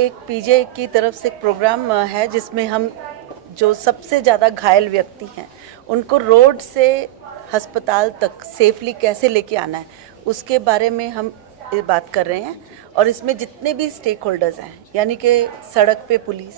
एक पीजे की तरफ से एक प्रोग्राम है जिसमें हम जो सबसे ज़्यादा घायल व्यक्ति हैं उनको रोड से अस्पताल तक सेफली कैसे लेके आना है उसके बारे में हम ये बात कर रहे हैं। और इसमें जितने भी स्टेक होल्डर्स हैं यानी कि सड़क पे पुलिस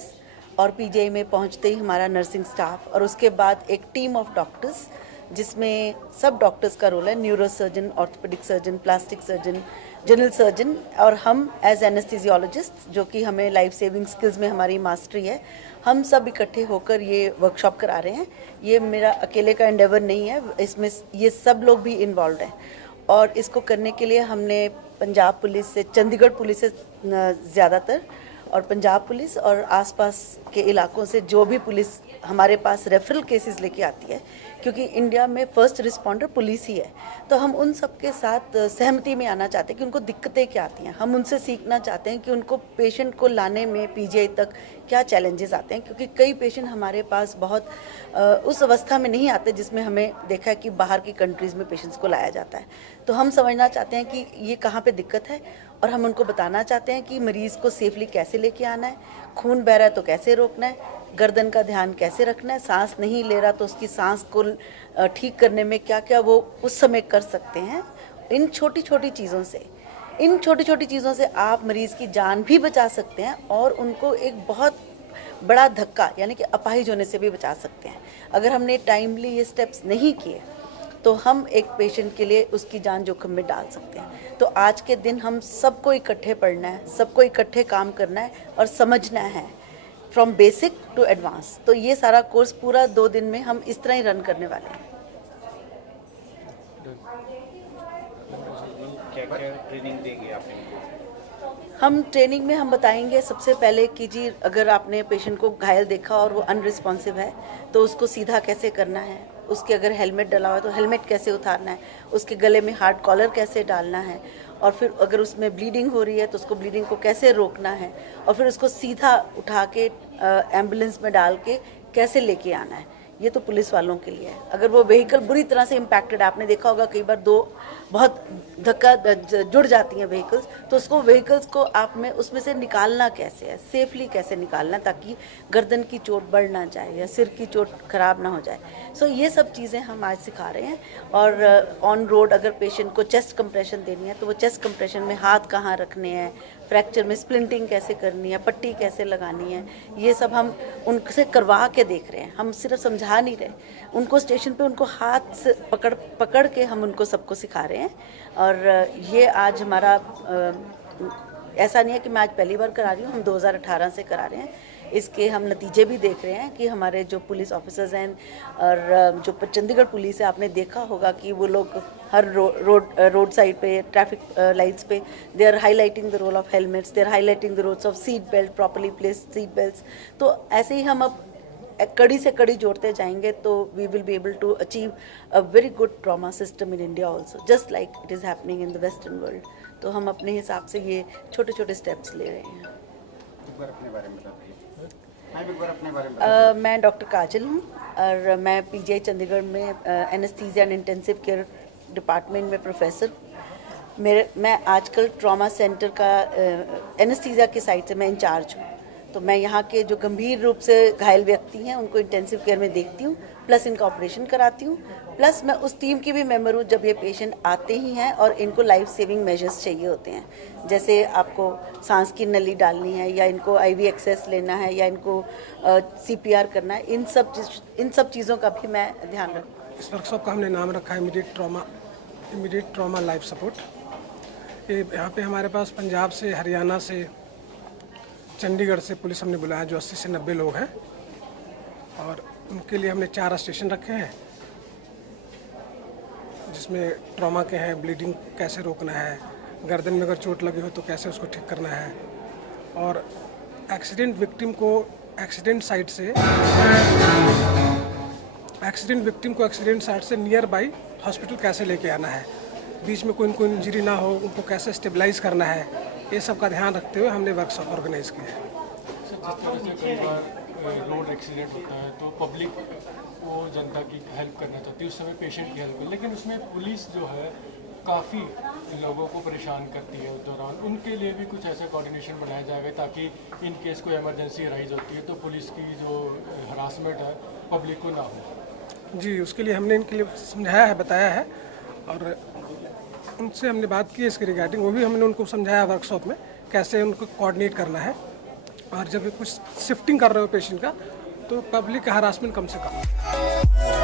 और पीजीआई में पहुंचते ही हमारा नर्सिंग स्टाफ और उसके बाद एक टीम ऑफ डॉक्टर्स जिसमें सब डॉक्टर्स का रोल है, neuro surgeon, orthopaedic surgeon, plastic surgeon, general surgeon और हम एज एनेस्थीसियोलॉजिस्ट जो कि हमें लाइफ सेविंग स्किल्स में हमारी मास्टरी है, हम सब इकट्ठे होकर ये वर्कशॉप करा रहे हैं। ये मेरा अकेले का एंडेवर नहीं है, इसमें ये सब लोग भी इन्वॉल्व हैं। और इसको करने के लिए हमने पंजाब पुलिस से, चंडीगढ़ पुलिस से ज़्यादातर और पंजाब पुलिस और आसपास के इलाकों से जो भी पुलिस हमारे पास रेफरल केसेस लेके आती है, क्योंकि इंडिया में फर्स्ट रिस्पॉन्डर पुलिस ही है, तो हम उन सब के साथ सहमति में आना चाहते हैं कि उनको दिक्कतें क्या आती हैं। हम उनसे सीखना चाहते हैं कि उनको पेशेंट को लाने में पीजीआई तक क्या चैलेंजेस आते हैं, क्योंकि कई पेशेंट हमारे पास बहुत उस अवस्था में नहीं आते जिसमें हमें देखा है कि बाहर की कंट्रीज़ में पेशेंट्स को लाया जाता है। तो हम समझना चाहते हैं कि ये कहाँ पे दिक्कत है और हम उनको बताना चाहते हैं कि मरीज़ को सेफली कैसे लेके आना है, खून बह रहा है तो कैसे रोकना है, गर्दन का ध्यान कैसे रखना है, सांस नहीं ले रहा तो उसकी सांस को ठीक करने में क्या क्या वो उस समय कर सकते हैं। इन छोटी छोटी चीज़ों से आप मरीज़ की जान भी बचा सकते हैं और उनको एक बहुत बड़ा धक्का यानी कि अपाहिज होने से भी बचा सकते हैं। अगर हमने टाइमली ये स्टेप्स नहीं किए तो हम एक पेशेंट के लिए उसकी जान जोखिम में डाल सकते हैं। तो आज के दिन हम सबको इकट्ठे पढ़ना है, सबको इकट्ठे काम करना है और समझना है फ्रॉम बेसिक टू एडवांस। तो ये सारा कोर्स पूरा 2 दिन में हम इस तरह ही रन करने वाले हैं। क्या ट्रेनिंग देंगे आप इनको? हम ट्रेनिंग में हम बताएंगे सबसे पहले कि जी अगर आपने पेशेंट को घायल देखा और वो अनरिस्पॉन्सिव है तो उसको सीधा कैसे करना है, उसके अगर हेलमेट डला हुआ है तो हेलमेट कैसे उतारना है, उसके गले में हार्ड कॉलर कैसे डालना है, और फिर अगर उसमें ब्लीडिंग हो रही है तो उसको ब्लीडिंग को कैसे रोकना है, और फिर उसको सीधा उठा के एम्बुलेंस में डाल के कैसे लेके आना है। ये तो पुलिस वालों के लिए है। अगर वो व्हीकल बुरी तरह से इम्पैक्टेड, आपने देखा होगा कई बार दो बहुत धक्का जुड़ जाती हैं व्हीकल्स, तो उसको व्हीकल्स को आप में उसमें से निकालना कैसे है, सेफली कैसे निकालना ताकि गर्दन की चोट बढ़ ना जाए या सिर की चोट खराब ना हो जाए। सो ये सब चीज़ें हम आज सिखा रहे हैं। और ऑन रोड अगर पेशेंट को चेस्ट कंप्रेशन देनी है तो वो चेस्ट कंप्रेशन में हाथ कहाँ रखने हैं, फ्रैक्चर में स्प्लिंटिंग कैसे करनी है, पट्टी कैसे लगानी है, ये सब हम उनसे करवा के देख रहे हैं। हम सिर्फ समझा नहीं रहे, उनको स्टेशन पे उनको हाथ से पकड़ के हम उनको सबको सिखा रहे हैं। और ये आज हमारा ऐसा नहीं है कि मैं आज पहली बार करा रही हूँ, हम 2018 से करा रहे हैं। इसके हम नतीजे भी देख रहे हैं कि हमारे जो पुलिस ऑफिसर्स हैं और जो चंडीगढ़ पुलिस है, आपने देखा होगा कि वो लोग हर रोड साइड पे, ट्रैफिक लाइट्स पे they are highlighting the role of helmets, they are highlighting the roles of seat belt, properly placed seat belts. तो ऐसे ही हम अब कड़ी से कड़ी जोड़ते जाएंगे तो we will be able to achieve a very good trauma system in India also, just like it is happening in the western world. तो हम अपने हिसाब से ये छोटे छोटे स्टेप्स ले रहे हैं। अपने बारे में बताइए। मैं डॉक्टर काजल हूँ और मैं पीजीआई चंडीगढ़ में anaesthesia and intensive care department में प्रोफेसर। मैं आजकल ट्रॉमा सेंटर का एनेस्थीसिया की साइड से मैं इंचार्ज हूँ। तो मैं यहाँ के जो गंभीर रूप से घायल व्यक्ति हैं उनको इंटेंसिव केयर में देखती हूँ, प्लस इनका ऑपरेशन कराती हूँ, प्लस मैं उस टीम की भी मेंबर हूँ जब ये पेशेंट आते ही हैं और इनको लाइफ सेविंग मेजर्स चाहिए होते हैं, जैसे आपको सांस की नली डालनी है या इनको आईवी एक्सेस लेना है या इनको सीपीआर करना है, इन सब चीज़ों का भी मैं ध्यान रखूँ। इस वर्कशॉप का हमने नाम रखा है इमीडिएट ट्रॉमा लाइफ सपोर्ट। ये यहाँ पे हमारे पास पंजाब से, हरियाणा से, चंडीगढ़ से पुलिस हमने बुलाया जो 80 से 90 लोग हैं, और उनके लिए हमने 4 स्टेशन रखे हैं जिसमें ट्रॉमा के हैं, ब्लीडिंग कैसे रोकना है, गर्दन में अगर चोट लगी हो तो कैसे उसको ठीक करना है, और एक्सीडेंट विक्टिम को एक्सीडेंट साइट से नियर बाई हॉस्पिटल कैसे लेके आना है, बीच में कोई उनको इंजरी ना हो, उनको कैसे स्टेबलाइज करना है, ये सब का ध्यान रखते हुए हमने वर्कशॉप ऑर्गेनाइज किया है। सर, जिस तरह से कई बार रोड एक्सीडेंट होता है तो पब्लिक वो जनता की हेल्प करना चाहती है, उस समय पेशेंट की हेल्प, लेकिन उसमें पुलिस जो है काफ़ी लोगों को परेशान करती है उस दौरान, उनके लिए भी कुछ ऐसा कोऑर्डिनेशन बनाया जाएगा ताकि इन केस कोई इमरजेंसी राइज होती है तो पुलिस की जो हरासमेंट है पब्लिक को ना हो। जी, उसके लिए हमने इनके लिए समझाया है, बताया है, और उनसे हमने बात की है इसके रिगार्डिंग। वो भी हमने उनको समझाया वर्कशॉप में कैसे उनको कोऑर्डिनेट करना है, और जब कुछ शिफ्टिंग कर रहे हो पेशेंट का तो पब्लिक का हरासमेंट कम से कम।